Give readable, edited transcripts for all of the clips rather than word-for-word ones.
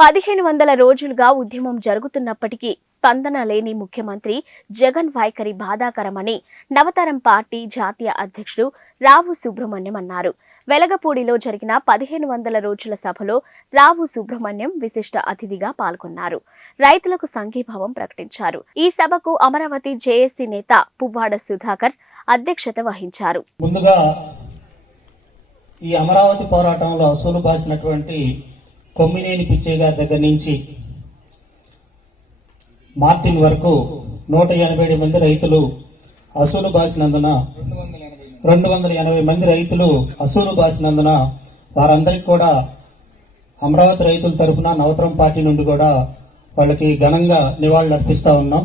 1500 రోజులుగా ఉద్యమం జరుగుతున్నప్పటికీ స్పందన లేని ముఖ్యమంత్రి జగన్ వైఖరి బాధాకరమని నవతరం పార్టీ జాతీయ అధ్యక్షుడు రావు సుబ్రహ్మణ్యం అన్నారు. వెలగపూడిలో జరిగిన 1500 రోజుల సభలో రావు సుబ్రహ్మణ్యం విశిష్ట అతిథిగా పాల్గొన్నారు. రైతులకు సంఘీభావం ప్రకటించారు. ఈ సభకు అమరావతి జేఏసీ నేత పువ్వాడ సుధాకర్ అధ్యక్షత వహించారు. ముందుగా ఈ అమరావతి పోరాటంలో అసూలు బాసినటువంటి కొమ్మినేని పిచ్చయ్య గారి దగ్గర నుంచి మార్టిన్ వరకు 187 మంది రైతులు అసూలు బాసినందున 280 మంది రైతులు అసూలు బాసినందున వారందరికీ కూడా అమరావతి రైతుల తరఫున నవతరం పార్టీ నుండి కూడా వాళ్ళకి ఘనంగా నివాళులు అర్పిస్తూ ఉన్నాం.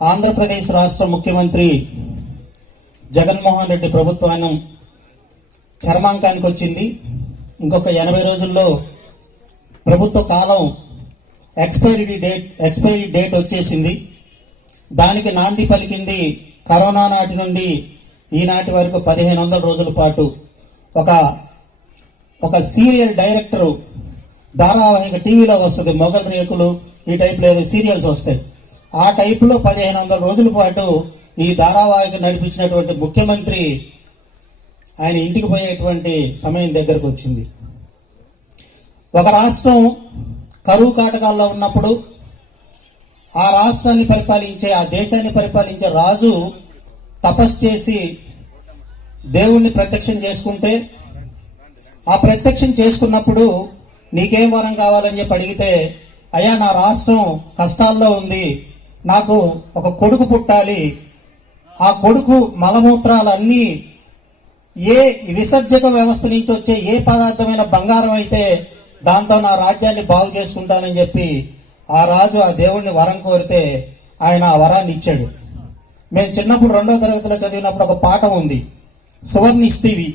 ఆంధ్రప్రదేశ్ రాష్ట్ర ముఖ్యమంత్రి జగన్మోహన్ రెడ్డి ప్రభుత్వం చర్మాంకానికి వచ్చింది. ఇంకొక 80 రోజుల్లో ప్రభుత్వ కాలం ఎక్స్పైరీ డేట్ వచ్చేసింది. దానికి నాంది పలికింది కరోనా నాటి నుండి ఈనాటి వరకు 1500 రోజుల పాటు ఒక సీరియల్ డైరెక్టరు ధారావాహిక టీవీలో వస్తుంది, మొగల్ రేకులు ఈ టైప్లో ఏదో సీరియల్స్ వస్తాయి. ఆ టైపులో 1500 రోజుల పాటు ఈ ధారావాహిక నడిపించినటువంటి ముఖ్యమంత్రి ఆయన ఇంటికి పోయేటువంటి సమయం దగ్గరకు వచ్చింది. ఒక రాష్ట్రం కరువు కాటకాల్లో ఉన్నప్పుడు ఆ రాష్ట్రాన్ని పరిపాలించే, ఆ దేశాన్ని పరిపాలించే రాజు తపస్సు చేసి దేవుణ్ణి ప్రత్యక్షం చేసుకుంటే, ఆ ప్రత్యక్షం చేసుకున్నప్పుడు నీకేం వరం కావాలని చెప్పి అడిగితే, అయ్యా నా రాష్ట్రం కష్టాల్లో ఉంది, నాకు ఒక కొడుకు పుట్టాలి, ఆ కొడుకు మలమూత్రాలన్నీ ఏ విసర్జక వ్యవస్థ నుంచి వచ్చే ఏ పదార్థమైన బంగారం అయితే దాంతో నా రాజ్యాన్ని బాగు చేసుకుంటానని చెప్పి ఆ రాజు ఆ దేవుణ్ణి వరం కోరితే ఆయన ఆ వరాన్ని ఇచ్చాడు. మేము చిన్నప్పుడు 2వ తరగతిలో చదివినప్పుడు ఒక పాఠం ఉంది, సువర్ణిష్టివి.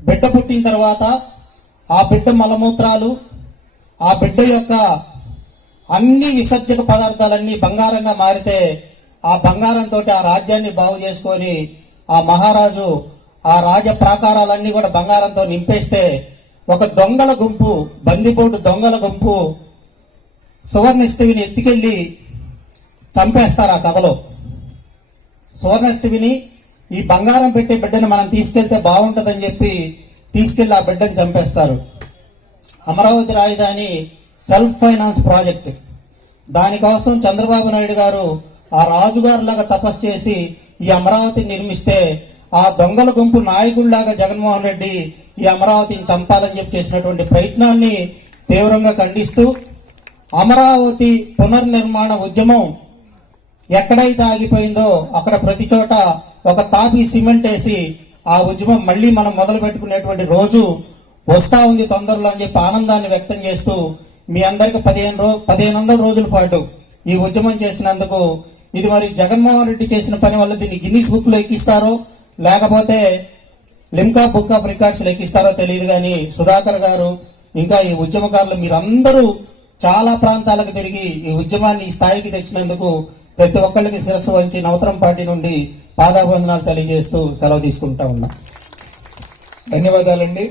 బిడ్డ పుట్టిన తర్వాత ఆ బిడ్డ మలమూత్రాలు, ఆ బిడ్డ యొక్క అన్ని విసర్జక పదార్థాలన్నీ బంగారంగా మారితే ఆ బంగారంతో ఆ రాజ్యాన్ని బాగు చేసుకొని ఆ మహారాజు ఆ రాజ ప్రాకారాలన్నీ కూడా బంగారంతో నింపేస్తే ఒక దొంగల గుంపు, బందిపోటు దొంగల గుంపు సువర్ణిష్టివిని ఎత్తుకెళ్ళి చంపేస్తారు. ఆ కథలో సువర్ణిష్టివిని ఈ బంగారం పెట్టే బిడ్డను మనం తీసుకెళ్తే బాగుంటుందని చెప్పి తీసుకెళ్లి ఆ బిడ్డను చంపేస్తారు. అమరావతి రాజధాని సెల్ఫ్ ఫైనాన్స్ ప్రాజెక్ట్, దానికోసం చంద్రబాబు నాయుడు గారు ఆ రాజుగారులాగా తపస్సు చేసి ఈ అమరావతిని నిర్మిస్తే ఆ దొంగల గుంపు నాయకుడిలాగా జగన్మోహన్ రెడ్డి ఈ అమరావతిని చంపాలని చెప్పి చేసినటువంటి ప్రయత్నాన్ని తీవ్రంగా ఖండిస్తూ అమరావతి పునర్నిర్మాణ ఉద్యమం ఎక్కడైతే ఆగిపోయిందో అక్కడ ప్రతి చోట ఒక తాపి సిమెంట్ వేసి ఆ ఉద్యమం మళ్ళీ మనం మొదలు పెట్టుకునేటువంటి రోజు వస్తా ఉంది తొందరలో అని చెప్పి ఆనందాన్ని వ్యక్తం చేస్తూ మీ అందరికి 1500 రోజుల పాటు ఈ ఉద్యమం చేసినందుకు, ఇది మరి జగన్మోహన్ రెడ్డి చేసిన పని వల్ల దీన్ని గిన్నిస్ బుక్ లో ఎక్కిస్తారో లేకపోతే లిమ్కా బుక్ ఆఫ్ రికార్డ్స్ ఎక్కిస్తారో తెలియదు, కానీ సుధాకర్ గారు ఇంకా ఈ ఉద్యమకారులు మీరందరూ చాలా ప్రాంతాలకు తిరిగి ఈ ఉద్యమాన్ని ఈ స్థాయికి తెచ్చినందుకు ప్రతి ఒక్కళ్ళకి శిరస్సు వంచి నవతరం పార్టీ నుండి పాదాభివందనాలు తెలియజేస్తూ సెలవు తీసుకుంటా ఉన్నా. ధన్యవాదాలండి.